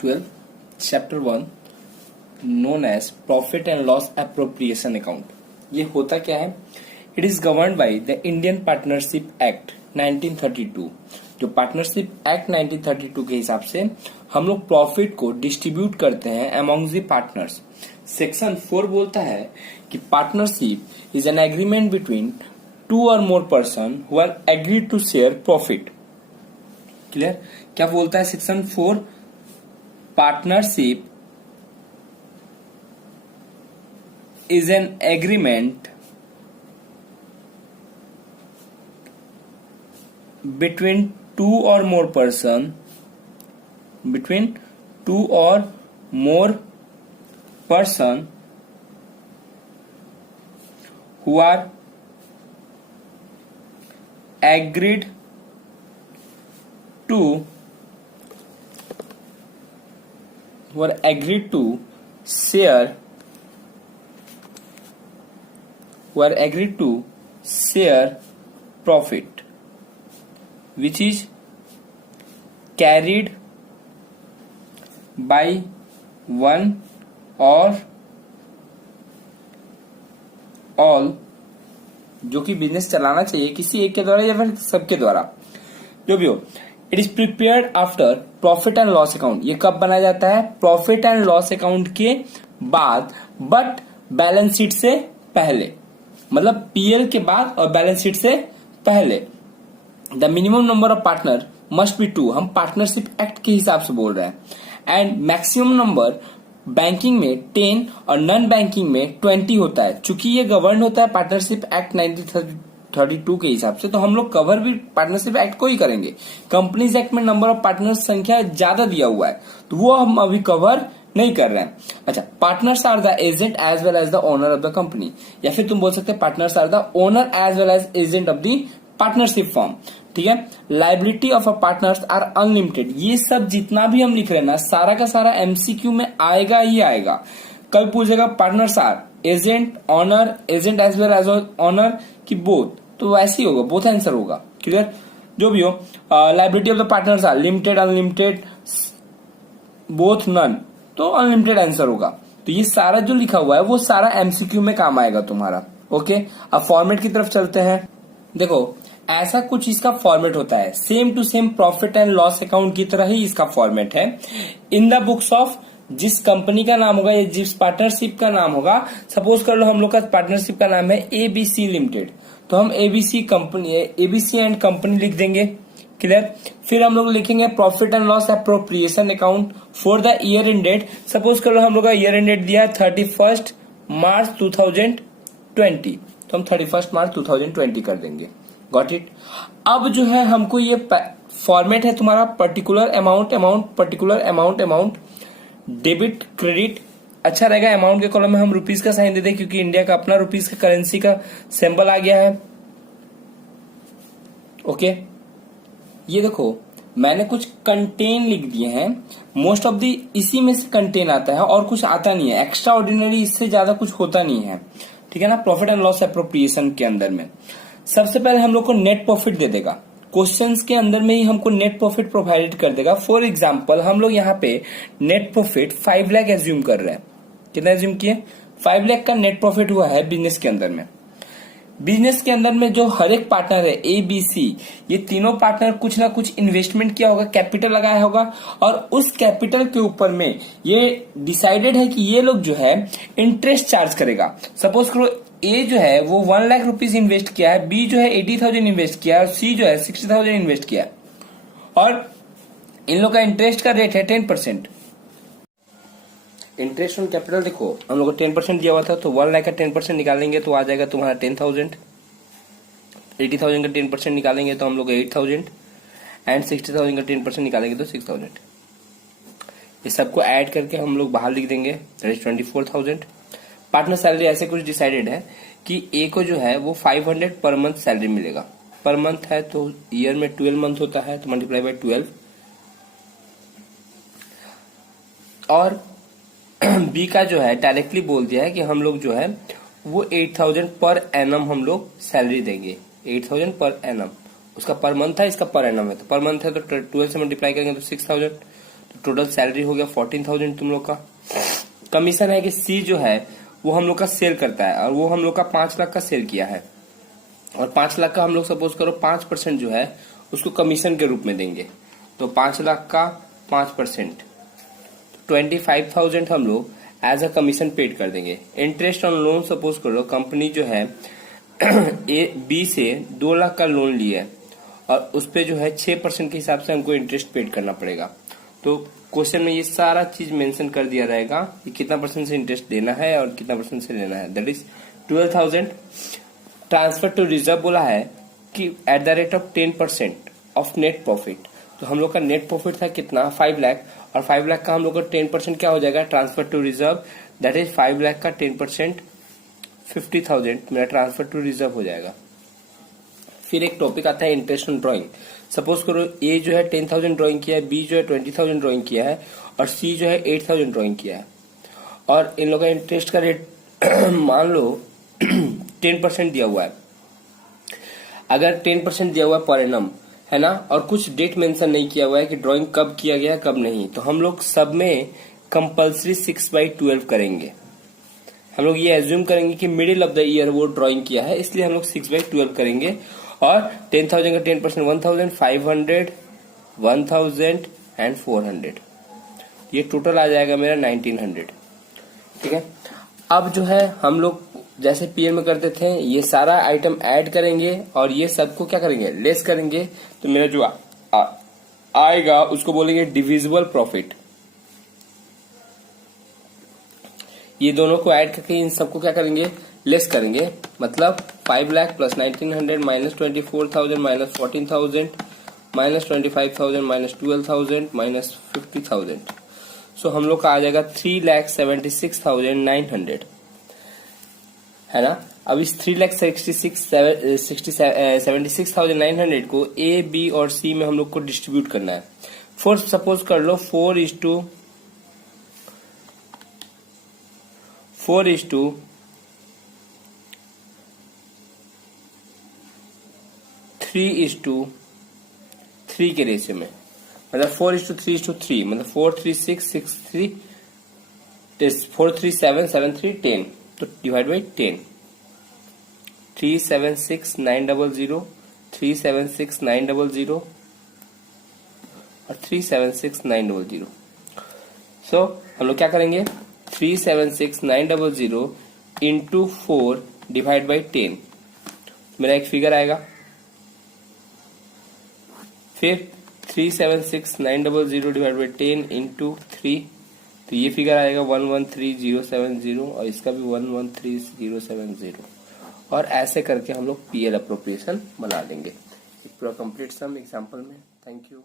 12 chapter 1 known as profit and loss appropriation account. ये होता क्या है? It is governed by the Indian partnership act 1932। जो partnership act 1932 के हिसाब से हम लोग प्रॉफिट को डिस्ट्रीब्यूट करते हैं अमॉन्ग द पार्टनर्स। सेक्शन 4 बोलता है कि partnership is an agreement between two और more person who are agreed to share profit. Clear? क्या बोलता है section 4? Partnership is an agreement between two or more person who are agreed to share profit which is carried by one or all, जो कि business चलाना चाहिए किसी एक के द्वारा या फिर सबके द्वारा, जो भी हो। It is prepared after profit and loss account. ये कब बनाया जाता है? प्रॉफिट एंड लॉस अकाउंट के बाद, बट बैलेंस शीट से पहले, मतलब पीएल के बाद और बैलेंस शीट से पहले। The minimum number of partner must be 2। हम पार्टनरशिप एक्ट के हिसाब से बोल रहे हैं। एंड मैक्सिमम नंबर बैंकिंग में 10 और नॉन बैंकिंग में 20 होता है। चूंकि ये गवर्न होता है पार्टनरशिप एक्ट 1932 के हिसाब से, तो हम लोग कवर भी पार्टनरशिप एक्ट को ही करेंगे। कंपनीज एक्ट में नंबर ऑफ पार्टनर्स संख्या ज्यादा दिया हुआ है, तो वो हम अभी कवर नहीं कर रहे हैं। अच्छा, partners are the agent as well as the owner of the company, या फिर तुम बोल सकते हैं partners are the owner as well as agent of the partnership form. ठीक है। Liability of a partners are unlimited. ये सब जितना भी हम लिख रहे हैं ना, सारा का सारा एमसीक्यू में आएगा ही आएगा। कल पूछेगा partners are agent, owner, agent as well as owner की बोथ, तो वैसे ही होगा, बोथ आंसर होगा। क्लियर? जो भी हो, liability of the partners are limited, unlimited, both, none, तो अनलिमिटेड आंसर होगा। तो ये सारा जो लिखा हुआ है वो सारा एमसीक्यू में काम आएगा तुम्हारा। ओके, अब फॉर्मेट की तरफ चलते हैं। देखो, ऐसा कुछ इसका फॉर्मेट होता है, same to same profit and loss account की तरह ही इसका फॉर्मेट है। इन द बुक्स ऑफ, जिस कंपनी का नाम होगा या जिस पार्टनरशिप का नाम होगा, सपोज कर लो हम लोग का पार्टनरशिप का नाम है एबीसी लिमिटेड, तो हम ABC company, ABC and company लिख देंगे। क्लियर? फिर हम लोग लिखेंगे profit and loss appropriation account for the year end date. Suppose कर लो हम लोग का ईयर एंड डेट दिया है 31 मार्च 2020, तो हम 31 मार्च 2020 कर देंगे। Got it? अब जो है हमको ये फॉर्मेट है तुम्हारा पर्टिकुलर अमाउंट, डेबिट, क्रेडिट। अच्छा रहेगा अमाउंट के कॉलम में हम रुपीस का साइन दे दें, क्योंकि इंडिया का अपना रुपीस का करेंसी का सिंबल आ गया है। ओके, ये देखो मैंने कुछ कंटेन लिख दिए हैं। मोस्ट ऑफ दी इसी में से कंटेन आता है और कुछ आता नहीं है। एक्स्ट्रा ऑर्डिनरी इससे ज्यादा कुछ होता नहीं है। ठीक है ना? प्रॉफिट एंड लॉस एप्रोप्रिएशन के अंदर में सबसे पहले हम लोग को नेट प्रॉफिट दे देगा। क्वेश्चंस के अंदर में ही हमको नेट प्रॉफिट प्रोवाइड कर देगा। फॉर एग्जांपल हम लोग यहाँ पे नेट प्रॉफिट 5 लाख एज्यूम कर रहे हैं। कितना एज्यूम किए? 5 लाख का नेट प्रॉफिट हुआ है बिजनेस के अंदर में। बिजनेस के अंदर में जो हर एक पार्टनर है ए बी सी, ये तीनों पार्टनर कुछ ना कुछ इन्वेस्टमेंट किया होगा, कैपिटल लगाया होगा, और उस कैपिटल के ऊपर में ये डिसाइडेड है कि ये लोग जो है इंटरेस्ट चार्ज करेगा। सपोज करो ए जो है वो 1 लाख रुपीज इन्वेस्ट किया है, बी जो है 80,000 इन्वेस्ट किया है, और सी जो है 60,000 इन्वेस्ट किया है, और इन लोग का इंटरेस्ट का रेट है 10%। इंटरेस्ट ऑन कैपिटल देखो, हम लोग को 10% दिया हुआ था, तो 1 लाख का 10% निकालेंगे तो आ जाएगा तुम्हारा 10,000। 80,000 का 10% निकालेंगे तो हम लोग 8,000, एंड 60,000 का 10% निकालेंगे तो 6,000। इस सबको ऐड करके हम लोग बाहर लिख देंगे, दैट इज 24,000। पार्टनर सैलरी ऐसे कुछ डिसाइडेड है कि ए को जो है वो 500 पर मंथ सैलरी मिलेगा। पर मंथ है तो ईयर में 12 मंथ होता है, तो मल्टीप्लाई बाय 12। और बी का जो है डायरेक्टली बोल दिया है कि हम लोग जो है वो 8,000 पर एनम हम लोग सैलरी देंगे। 8,000 पर एनम, उसका पर मंथ है, इसका पर एनम है, तो पर मंथ है तो 12 से मल्टीप्लाई करेंगे तो 6,000। टोटल सैलरी हो गया 14,000 तुम लोग का। कमीशन है कि सी जो है वो हम लोग का सेल करता है और वो हम लोग का 5 लाख का सेल किया है और 5 लाख का हम लोग सपोज करो 5% जो है उसको कमीशन के रूप में देंगे। तो 5 लाख का 5% 25,000 हम लोग एज अ कमीशन पेड कर देंगे। इंटरेस्ट ऑन लोन सपोज करो कंपनी जो है बी से 2 लाख का लोन लिया है और उस पे जो है 6% के हिसाब से हमको इंटरेस्ट पेड करना पड़ेगा। तो क्वेश्चन में ये सारा चीज मेंशन कर दिया रहेगा कि कितना परसेंट से इंटरेस्ट देना है और कितना परसेंट से लेना है। That is 12,000। Transfer to reserve बोला है कि at the rate of 10% of net profit. तो हम लोग का नेट प्रॉफिट था कितना 5 लाख और 5 लाख का हम लोग का 10% क्या हो जाएगा transfer to reserve. That is 5 lakh का 10% 50,000 मेरा ट्रांसफर टू रिजर्व हो जाएगा। फिर एक टॉपिक आता है इंटरेस्ट ऑन ड्राइंग। सपोज करो ए जो है 10,000 ड्राइंग किया है, बी जो है 20,000 ड्राइंग किया है और सी जो है 8,000 ड्राइंग किया है और इन लोगों का इंटरेस्ट का रेट मान लो 10% दिया हुआ है। अगर 10% दिया हुआ है पर एनम है ना और कुछ डेट मेंशन नहीं किया हुआ है कि ड्राइंग कब किया गया कब नहीं, तो हम लोग सब में कंपल्सरी 6/12 करेंगे। हम लोग ये एज्यूम करेंगे कि मिडिल ऑफ द ईयर वो ड्राइंग किया है, इसलिए हम लोग 6/12 करेंगे और 10,000 का 10% 1,000, 500, 1,000 एंड 400। ये टोटल आ जाएगा मेरा 1,900। ठीक है। अब जो है हम लोग जैसे पीएल में करते थे ये सारा आइटम ऐड करेंगे और ये सबको क्या करेंगे लेस करेंगे। तो मेरा जो आएगा उसको बोलेंगे डिविजिबल प्रॉफिट। ये दोनों को ऐड करके इन सबको क्या करेंगे लेस करेंगे। मतलब 5 lakh plus 1,900 minus 24,000 minus 14,000 minus 25,000 minus 12,000 minus 50,000। सो हम लोग का आ जाएगा 3,76,900 है ना। अब इस 3,76,900 को ए बी और सी में हम लोग को डिस्ट्रीब्यूट करना है। फॉर सपोज कर लो 4:3 के रेशियो में, मतलब 4:3:3 मतलब 43663 43773 10 तो डिवाइड बाई 10 376,900 376,900 और 376,900। सो हम लोग क्या करेंगे 376,900 इंटू 4 डिवाइड बाई 10 मेरा एक फिगर आएगा। फिर 376,900 डिवाइड बाई 10 इंटू 3 तो ये फिगर आएगा 113,070 और इसका भी 113,070 और ऐसे करके हम लोग पीएल अप्रोप्रिएशन बना देंगे। पूरा कंप्लीट सम एग्जांपल में। Thank you.